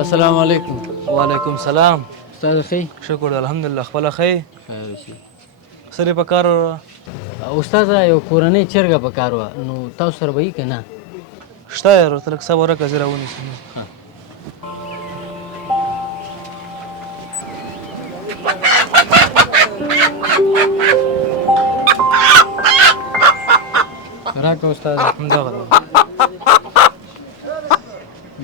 السلام علیکم. وعلیکم سلام. استاد ښه؟ شکر الحمدلله. خپله ښه یې؟ خیر اوسې. څه دې په کار وروره؟ استاده یو کورنۍ چرګه په کار وه، نو تاسو سره به وي که نه؟ شته یې ورته لږ صبر وکړه، زه راونیسم. راکړه استاده. همدغه ده.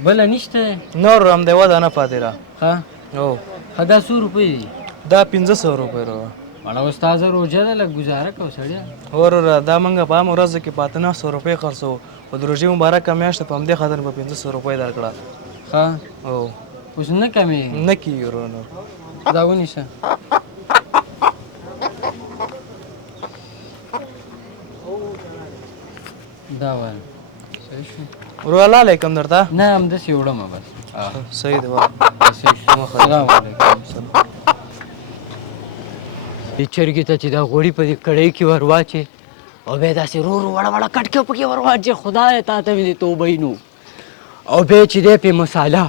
بله نشته؟ نور همدې یوه دانه پاتې ده. ښه هو ښه دا څو روپۍ دي؟ دا 1500 روپۍ وروره. مړه استاده روژه ده، لږ ګزاره کوه سړیه. وروره دا موږ په عامه ورځو کې په 900 روپۍ خرڅوو، خو د روژې مبارکه میاشت په همدې خاطر په 1500 روپۍ درکړه. ښه هو اوس نه کمېږي؟ نه کېږي وروره نور. دا ونیسه. دا وایه صحیح شو؟ وروره لالی کوم درته؟ نه همداسې وړمه بس. صحیح دی وایه. السلام علیکم. دې چرګې ته چې دا غوړي په دې کړۍ کې ور واچې او بیا یې داسې ورو ورو وړه وړه کټکې پکې ور واچې، خدایه تا ته مې دې توبه نو. او بیا چې دی پې مساله،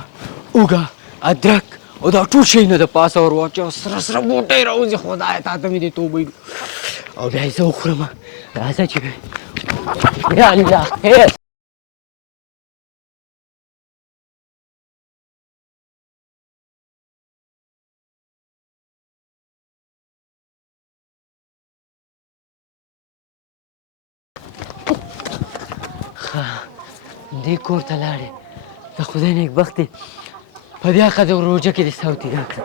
اوږه، ادرک او دا ټول شیونه د پاسه ور واچې او سره سره بوټۍ راوځي، خدایه تا ته مې دې توبه نو. او بیا یې زه وخورم. راځه چې یا الله خیر. دې کور ته لاړې، د خدای نیکبختې په دې حقه د روژه کې دې سوتېږه کړه.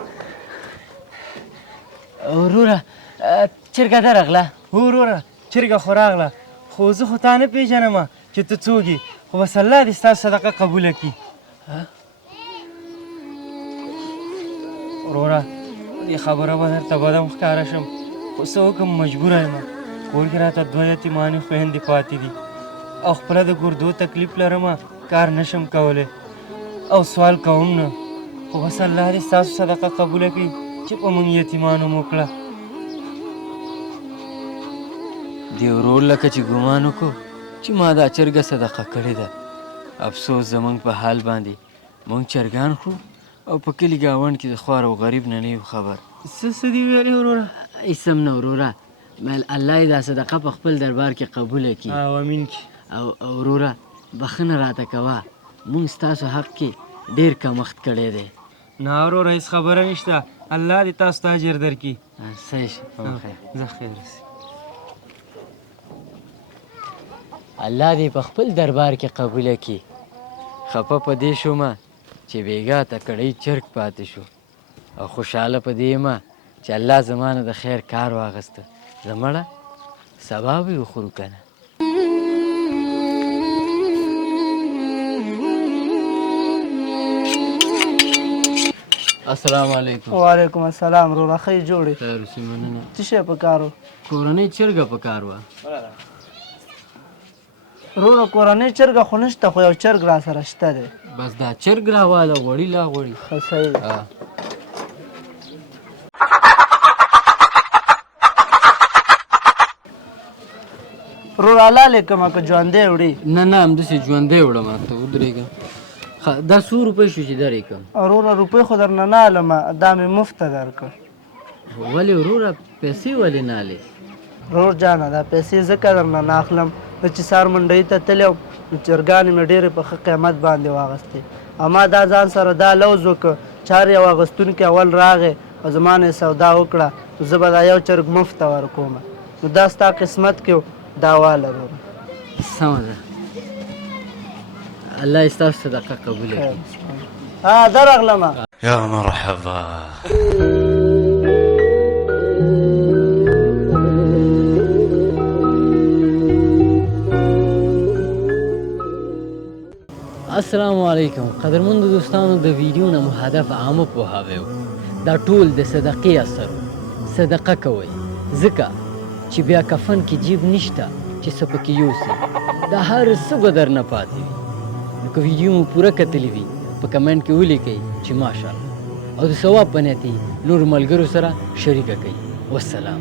وروره چرګه درغله؟ هو وروره چرګه خو راغله، خو زه خو تا نه پېژنم چې ته څوک یې، خو بس الله دې ستا صدقه قبوله کړي. وروره دې خبره به درته بدم ښکاره شم، خو څه وکړم مجبوره یم. کور کې راته 2 یتیمانې خویندې پاتې دي او خپله د ګردو تکلیف لرم، کار نشم کولی او سوال کوم نه، خو بس الله دې ستاسو صدقه قبوله کړي چې په موږ یتیمانو مو کړه. دې ورور لکه چې ګمان وکړو چې ما دا چرګه صدقه کړې ده. افسوس زموږ په حال باندې، موږ چرګان خورو او په کلي ګاونډ کې د خوار او غریب نه نه یو خبر. څه دې ویلې وروره؟ هېڅ هم نه وروره، الله یې دا صدقه په خپل دربار کې قبوله کړي. او امین کړي. او وروره بخښنه راته کوه، مونږ ستاسو حق کې ډېر کمښت کړی دی. نه وروره هېڅ خبره نشته، الله دې تاسو ته اجر درکړي. صحیح شه. زه خیر رسي. الله دې په خپل دربار کې قبوله کړي. خفه په دې شومه چې بېګا ته کړی چرګ پاتې شو، او خوشحاله په دې یم چې الله زما نه د خیر کار واخیسته. زه مړه سبا به یې وخورو که نه. السلام علیکم. وعلیکم السلام. وروره ښه یې جوړې؟ خیر اوسې، مننه. څه شی په کار و؟ کورنۍ چرګه په کار وه. وروره کورنۍ چرګه خو نشته، خو یو چرګ را سره شته دی. بس دا چرګ راواله، غوړي لا غوړي. ښه صحیح. وروره حلالې کړمه که ژوندی وړې؟ نه نه همداسې ژوندی وړم. ته ودرېږه. دا 100 روپۍ شو چې درې کړم. وروره روپۍ خو درنه نه علمه، دا مې مفته درکړه. ولې وروره پیسې ولې نه الې؟ ورور جانه دا پیسې ځکه درنه نه اخلم، زه چې سهار منډۍ ته تللی وم نو چرګانې مې ډېرې په ښه قیمت باندې واخیستې، اما دا ځان سره دا لوز وکړه، چار یو اغوستونکی اول راغی او زما نه یې سودا وکړه، نو زه به دا یو چرګ مفته ورکوم. نو دا ستا قسمت کې دا واله وروره. سمه ده، الله یې ستاسو صدقه قبوله کړي. درغلمه. یا مرحبا. السلام علیکم. قدرمنو دوستانو، د ویډیو نه مو هدف عامه پوهاوی و. دا ټول د صدقې اثر و. صدقه کوئ ځکه چې بیا کفن کې جیب نشته چې څه پکې یوسي، دا هر څه به درنه پاتې وي. نو که ویډیو مو پوره کتلې وي په کمنټ کې ولیکئ چې ماشاءالله، او د ثواب په نیت یې نورو ملګرو سره شریکه کړئ. والسلام.